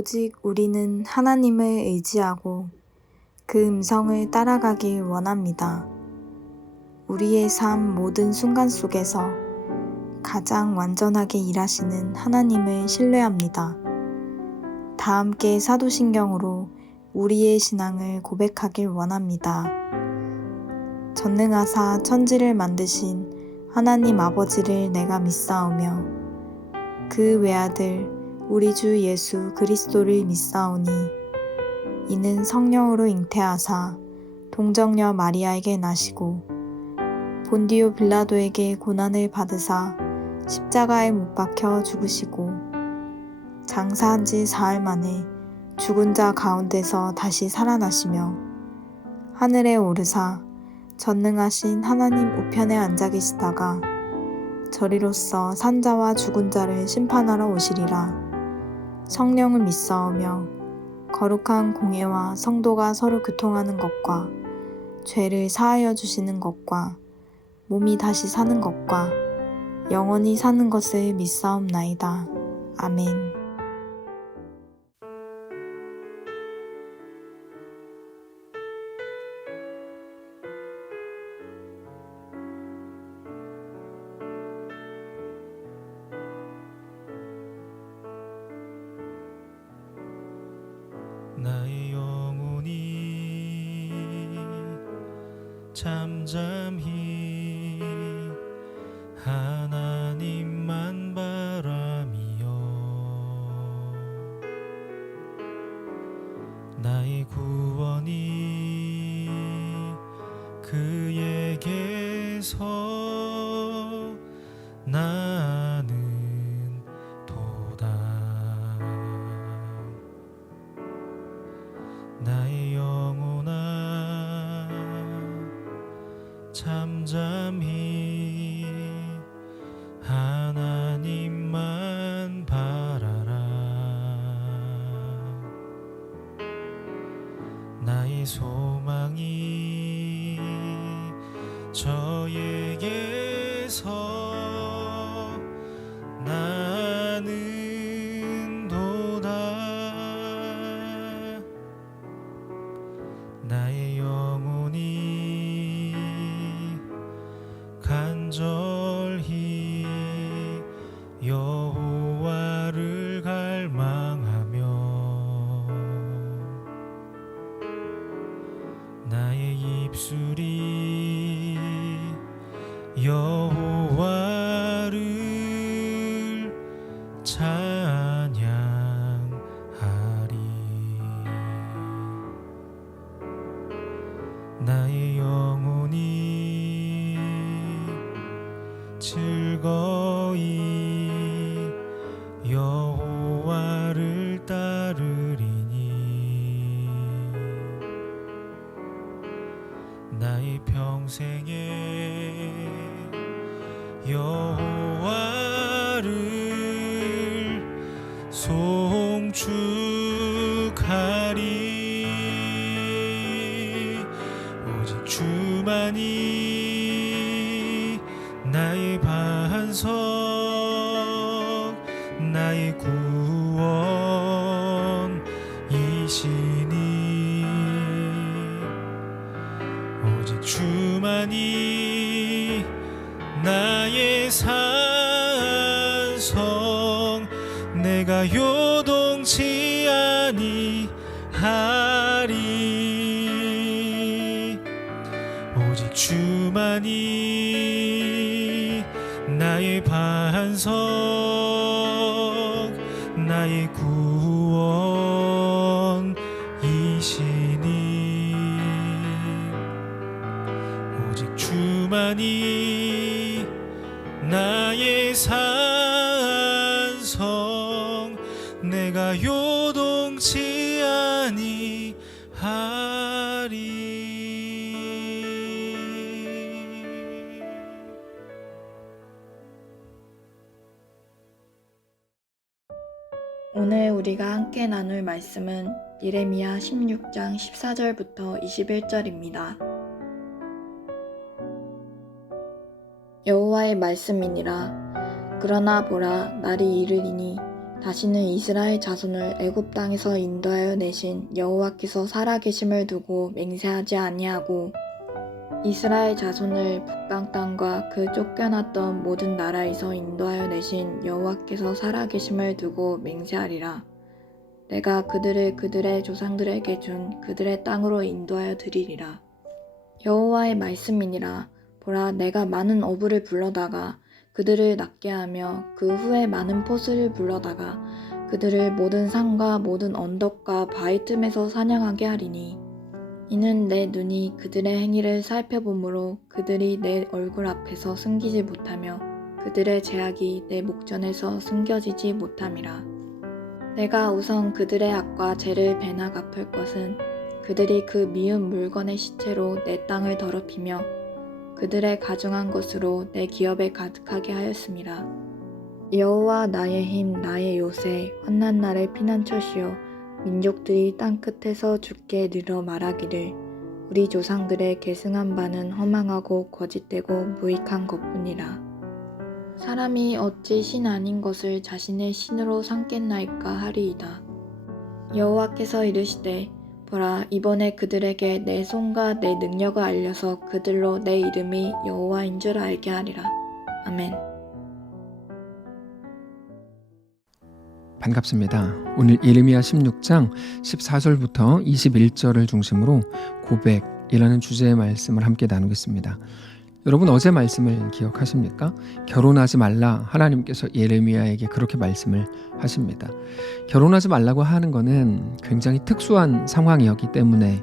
오직 우리는 하나님을 의지하고 그 음성을 따라가길 원합니다. 우리의 삶 모든 순간 속에서 가장 완전하게 일하시는 하나님을 신뢰합니다. 다 함께 사도신경으로 우리의 신앙을 고백하길 원합니다. 전능하사 천지를 만드신 하나님 아버지를 내가 믿사오며 그 외아들 우리 주 예수 그리스도를 믿사오니 이는 성령으로 잉태하사 동정녀 마리아에게 나시고 본디오 빌라도에게 고난을 받으사 십자가에 못 박혀 죽으시고 장사한 지 사흘 만에 죽은 자 가운데서 다시 살아나시며 하늘에 오르사 전능하신 하나님 우편에 앉아 계시다가 저리로서 산자와 죽은 자를 심판하러 오시리라. 성령을 믿사오며 거룩한 공예와 성도가 서로 교통하는 것과 죄를 사하여 주시는 것과 몸이 다시 사는 것과 영원히 사는 것을 믿사옵나이다. 아멘. 나의 영혼이 잠잠히 하나님만 바라미요 나의 구원이 그에게서 나는 도다 나의 영혼아 잠잠히 하나님만 바라라 나의 소망이 저에게서 나는 도다 나의 영혼이 간절히 여호와를 갈망하며 나의 입술이 여호와를 찬양하리 나의 영혼이 즐거이 여호와를 따르리니 나의 평생에 여호와를 송축하리 오직 주만이 나의 반석 나의 구원이시니 오직 주만이 나의 산성 내가 요동치 아니하리 오직 주만이 나의 반석 나의 구원이시니 오직 주만이 나의 산성 내가 요동치 아니하리 오늘 우리가 함께 나눌 말씀은 예레미야 16장 14절부터 21절입니다. 여호와의 말씀이니라. 그러나 보라, 날이 이르리니 다시는 이스라엘 자손을 애굽 땅에서 인도하여 내신 여호와께서 살아계심을 두고 맹세하지 아니하고 이스라엘 자손을 북방 땅과 그 쫓겨났던 모든 나라에서 인도하여 내신 여호와께서 살아계심을 두고 맹세하리라. 내가 그들을 그들의 조상들에게 준 그들의 땅으로 인도하여 드리리라. 여호와의 말씀이니라. 보라, 내가 많은 어부를 불러다가 그들을 낫게 하며 그 후에 많은 포수를 불러다가 그들을 모든 산과 모든 언덕과 바위 틈에서 사냥하게 하리니 이는 내 눈이 그들의 행위를 살펴보므로 그들이 내 얼굴 앞에서 숨기지 못하며 그들의 죄악이 내 목전에서 숨겨지지 못함이라. 내가 우선 그들의 악과 죄를 배나 갚을 것은 그들이 그 미운 물건의 시체로 내 땅을 더럽히며 그들의 가증한 것으로 내 기업에 가득하게 하였음이라. 여호와 나의 힘 나의 요새 환난 날의 피난처시요 민족들이 땅끝에서 주께 늘어 말하기를 우리 조상들의 계승한 바는 허망하고 거짓되고 무익한 것뿐이라. 사람이 어찌 신 아닌 것을 자신의 신으로 삼겠나이까 하리이다. 여호와께서 이르시되 보라, 이번에 그들에게 내 손과 내 능력을 알려서 그들로 내 이름이 여호와인 줄 알게 하리라. 아멘. 반갑습니다. 오늘 예레미야 16장 14절부터 21절을 중심으로 고백이라는 주제의 말씀을 함께 나누겠습니다. 여러분, 어제 말씀을 기억하십니까? 결혼하지 말라, 하나님께서 예레미야에게 그렇게 말씀을 하십니다. 결혼하지 말라고 하는 것은 굉장히 특수한 상황이었기 때문에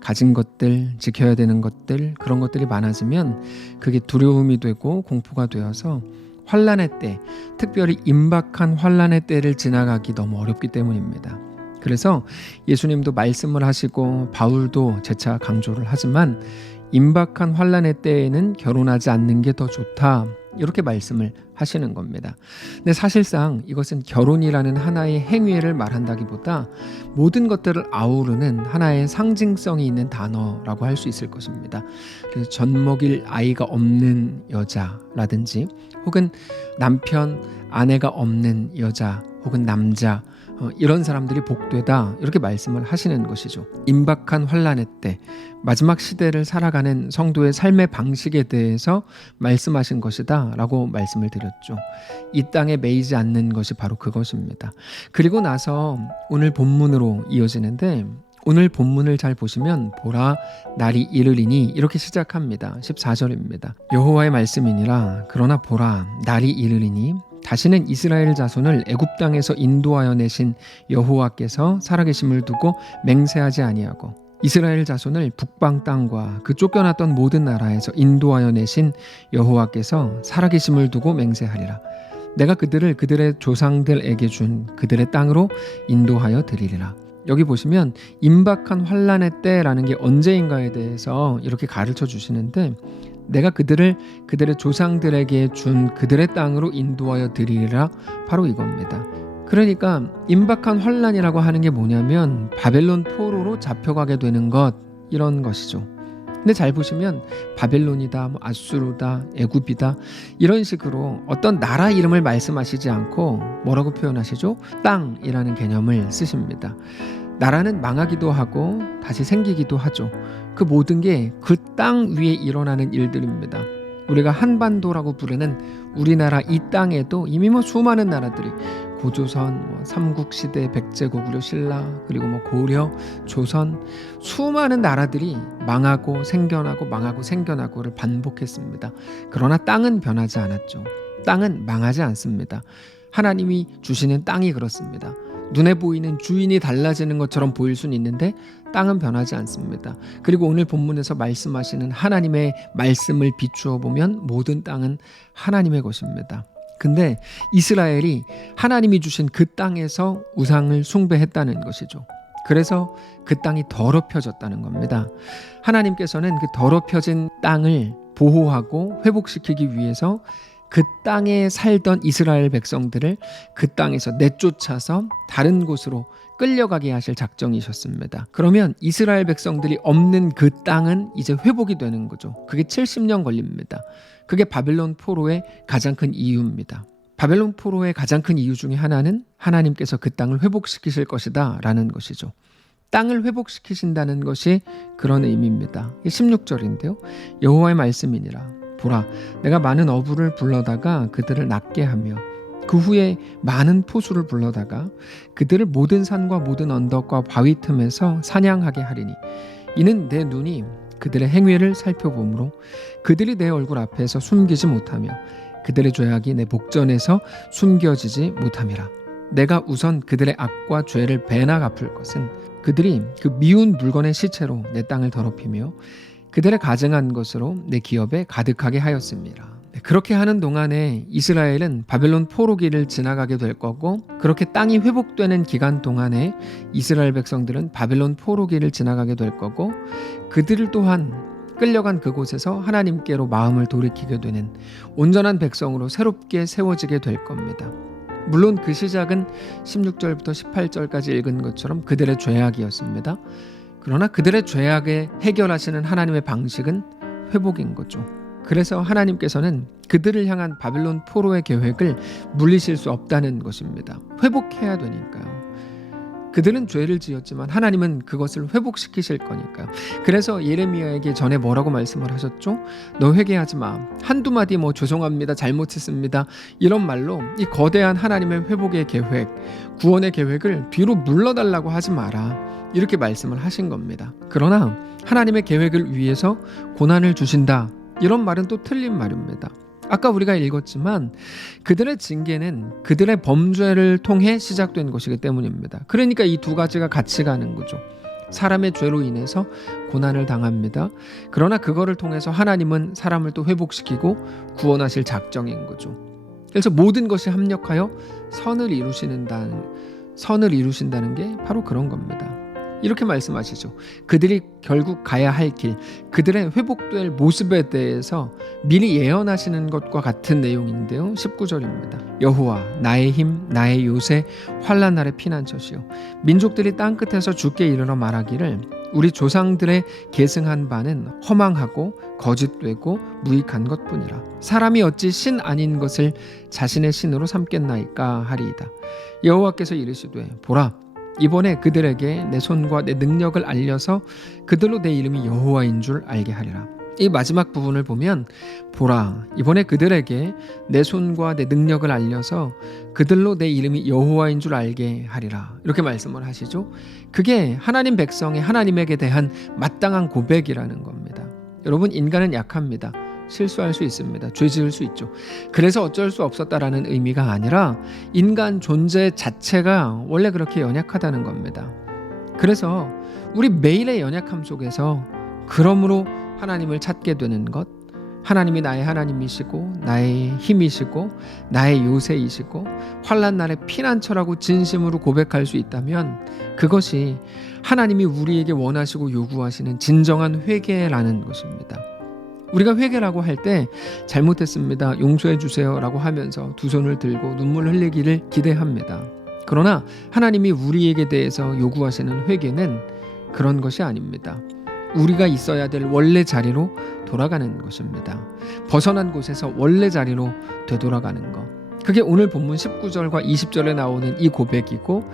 가진 것들, 지켜야 되는 것들, 그런 것들이 많아지면 그게 두려움이 되고 공포가 되어서 환난의 때, 특별히 임박한 환난의 때를 지나가기 너무 어렵기 때문입니다. 그래서 예수님도 말씀을 하시고 바울도 재차 강조를 하지만 임박한 환난의 때에는 결혼하지 않는 게 더 좋다, 이렇게 말씀을 하시는 겁니다. 근데 사실상 이것은 결혼이라는 하나의 행위를 말한다기보다 모든 것들을 아우르는 하나의 상징성이 있는 단어라고 할 수 있을 것입니다. 그래서 젖먹일 아이가 없는 여자라든지 혹은 남편, 아내가 없는 여자 혹은 남자, 이런 사람들이 복되다, 이렇게 말씀을 하시는 것이죠. 임박한 환난의 때, 마지막 시대를 살아가는 성도의 삶의 방식에 대해서 말씀하신 것이다 라고 말씀을 드렸죠. 이 땅에 매이지 않는 것이 바로 그것입니다. 그리고 나서 오늘 본문으로 이어지는데, 오늘 본문을 잘 보시면 보라, 날이 이르리니 이렇게 시작합니다. 14절입니다. 여호와의 말씀이니라. 그러나 보라, 날이 이르리니 다시는 이스라엘 자손을 애굽 땅에서 인도하여 내신 여호와께서 살아계심을 두고 맹세하지 아니하고 이스라엘 자손을 북방 땅과 그 쫓겨났던 모든 나라에서 인도하여 내신 여호와께서 살아계심을 두고 맹세하리라. 내가 그들을 그들의 조상들에게 준 그들의 땅으로 인도하여 드리리라. 여기 보시면 임박한 환난의 때라는 게 언제인가에 대해서 이렇게 가르쳐 주시는데, 내가 그들을 그들의 조상들에게 준 그들의 땅으로 인도하여 드리리라, 바로 이겁니다. 그러니까 임박한 환난이라고 하는 게 뭐냐면 바벨론 포로로 잡혀가게 되는 것, 이런 것이죠. 근데 잘 보시면 바벨론이다, 아수르다, 애굽이다, 이런 식으로 어떤 나라 이름을 말씀하시지 않고 뭐라고 표현하시죠? 땅이라는 개념을 쓰십니다. 나라는 망하기도 하고 다시 생기기도 하죠. 그 모든 게 그 땅 위에 일어나는 일들입니다. 우리가 한반도라고 부르는 우리나라 이 땅에도 이미 수많은 나라들이 고조선, 삼국시대, 백제고구려, 신라, 그리고 고려, 조선, 수많은 나라들이 망하고 생겨나고 망하고 생겨나고를 반복했습니다. 그러나 땅은 변하지 않았죠. 땅은 망하지 않습니다. 하나님이 주시는 땅이 그렇습니다. 눈에 보이는 주인이 달라지는 것처럼 보일 수는 있는데 땅은 변하지 않습니다. 그리고 오늘 본문에서 말씀하시는 하나님의 말씀을 비추어 보면 모든 땅은 하나님의 것입니다. 근데 이스라엘이 하나님이 주신 그 땅에서 우상을 숭배했다는 것이죠. 그래서 그 땅이 더럽혀졌다는 겁니다. 하나님께서는 그 더럽혀진 땅을 보호하고 회복시키기 위해서 그 땅에 살던 이스라엘 백성들을 그 땅에서 내쫓아서 다른 곳으로 끌려가게 하실 작정이셨습니다. 그러면 이스라엘 백성들이 없는 그 땅은 이제 회복이 되는 거죠. 그게 70년 걸립니다. 그게 바벨론 포로의 가장 큰 이유입니다. 바벨론 포로의 가장 큰 이유 중에 하나는 하나님께서 그 땅을 회복시키실 것이다 라는 것이죠. 땅을 회복시키신다는 것이 그런 의미입니다. 16절인데요. 여호와의 말씀이니라. 보라, 내가 많은 어부를 불러다가 그들을 낫게 하며 그 후에 많은 포수를 불러다가 그들을 모든 산과 모든 언덕과 바위 틈에서 사냥하게 하리니 이는 내 눈이 그들의 행위를 살펴보므로 그들이 내 얼굴 앞에서 숨기지 못하며 그들의 죄악이 내 복전에서 숨겨지지 못함이라. 내가 우선 그들의 악과 죄를 배나 갚을 것은 그들이 그 미운 물건의 시체로 내 땅을 더럽히며 그들의 가증한 것으로 내 기업에 가득하게 하였습니다. 그렇게 하는 동안에 이스라엘은 바벨론 포로기를 지나가게 될 거고, 그렇게 땅이 회복되는 기간 동안에 이스라엘 백성들은 바벨론 포로기를 지나가게 될 거고, 그들 또한 끌려간 그곳에서 하나님께로 마음을 돌이키게 되는 온전한 백성으로 새롭게 세워지게 될 겁니다. 물론 그 시작은 16절부터 18절까지 읽은 것처럼 그들의 죄악이었습니다. 그러나 그들의 죄악에 해결하시는 하나님의 방식은 회복인 거죠. 그래서 하나님께서는 그들을 향한 바벨론 포로의 계획을 물리실 수 없다는 것입니다. 회복해야 되니까요. 그들은 죄를 지었지만 하나님은 그것을 회복시키실 거니까요. 그래서 예레미야에게 전에 뭐라고 말씀을 하셨죠? 너 회개하지 마. 한두 마디 죄송합니다. 잘못했습니다. 이런 말로 이 거대한 하나님의 회복의 계획, 구원의 계획을 뒤로 물러달라고 하지 마라. 이렇게 말씀을 하신 겁니다. 그러나 하나님의 계획을 위해서 고난을 주신다. 이런 말은 또 틀린 말입니다. 아까 우리가 읽었지만 그들의 징계는 그들의 범죄를 통해 시작된 것이기 때문입니다. 그러니까 이 두 가지가 같이 가는 거죠. 사람의 죄로 인해서 고난을 당합니다. 그러나 그거를 통해서 하나님은 사람을 또 회복시키고 구원하실 작정인 거죠. 그래서 모든 것이 합력하여 선을 이루신다는 게 바로 그런 겁니다. 이렇게 말씀하시죠. 그들이 결국 가야 할 길, 그들의 회복될 모습에 대해서 미리 예언하시는 것과 같은 내용인데요. 19절입니다. 여호와 나의 힘, 나의 요새, 환난 날의 피난처시요. 민족들이 땅끝에서 주께 이르러 말하기를 우리 조상들의 계승한 바는 허망하고 거짓되고 무익한 것뿐이라. 사람이 어찌 신 아닌 것을 자신의 신으로 삼겠나이까 하리이다. 여호와께서 이르시되 보라, 이번에 그들에게 내 손과 내 능력을 알려서 그들로 내 이름이 여호와인 줄 알게 하리라. 이 마지막 부분을 보면 보라, 이번에 그들에게 내 손과 내 능력을 알려서 그들로 내 이름이 여호와인 줄 알게 하리라. 이렇게 말씀을 하시죠. 그게 하나님 백성의 하나님에게 대한 마땅한 고백이라는 겁니다. 여러분, 인간은 약합니다. 실수할 수 있습니다. 죄 지을 수 있죠. 그래서 어쩔 수 없었다라는 의미가 아니라 인간 존재 자체가 원래 그렇게 연약하다는 겁니다. 그래서 우리 매일의 연약함 속에서 그러므로 하나님을 찾게 되는 것, 하나님이 나의 하나님이시고 나의 힘이시고 나의 요새이시고 환난 날의 피난처라고 진심으로 고백할 수 있다면 그것이 하나님이 우리에게 원하시고 요구하시는 진정한 회개라는 것입니다. 우리가 회개라고 할 때 잘못했습니다. 용서해 주세요 라고 하면서 두 손을 들고 눈물 흘리기를 기대합니다. 그러나 하나님이 우리에게 대해서 요구하시는 회개는 그런 것이 아닙니다. 우리가 있어야 될 원래 자리로 돌아가는 것입니다. 벗어난 곳에서 원래 자리로 되돌아가는 것. 그게 오늘 본문 19절과 20절에 나오는 이 고백이고,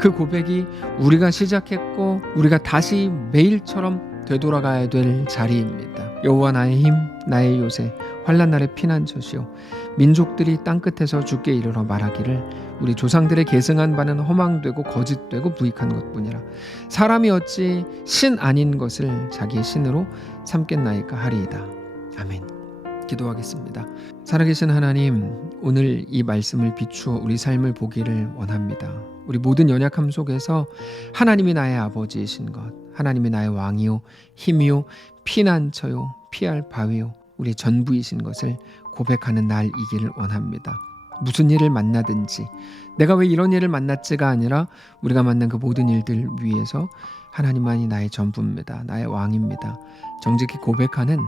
그 고백이 우리가 시작했고 우리가 다시 매일처럼 되돌아가야 될 자리입니다. 여호와 나의 힘, 나의 요새, 환난 날의 피난처시요. 민족들이 땅끝에서 주께 이르러 말하기를 우리 조상들의 계승한 바는 허망되고 거짓되고 무익한 것뿐이라. 사람이 어찌 신 아닌 것을 자기의 신으로 삼겠나이까 하리이다. 아멘. 기도하겠습니다. 살아계신 하나님, 오늘 이 말씀을 비추어 우리 삶을 보기를 원합니다. 우리 모든 연약함 속에서 하나님이 나의 아버지이신 것, 하나님이 나의 왕이요 힘이요 피난처요 피할 바위요 우리 전부이신 것을 고백하는 날이기를 원합니다. 무슨 일을 만나든지 내가 왜 이런 일을 만났지가 아니라 우리가 만난 그 모든 일들 위해서 하나님만이 나의 전부입니다. 나의 왕입니다. 정직히 고백하는,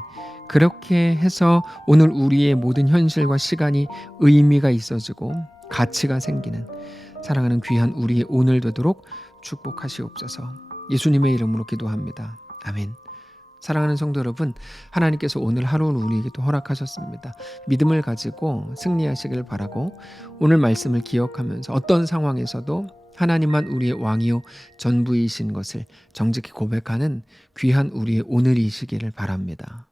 그렇게 해서 오늘 우리의 모든 현실과 시간이 의미가 있어지고 가치가 생기는 사랑하는 귀한 우리의 오늘 되도록 축복하시옵소서. 예수님의 이름으로 기도합니다. 아멘. 사랑하는 성도 여러분, 하나님께서 오늘 하루를 우리에게 또 허락하셨습니다. 믿음을 가지고 승리하시길 바라고 오늘 말씀을 기억하면서 어떤 상황에서도 하나님만 우리의 왕이요 전부이신 것을 정직히 고백하는 귀한 우리의 오늘이시기를 바랍니다.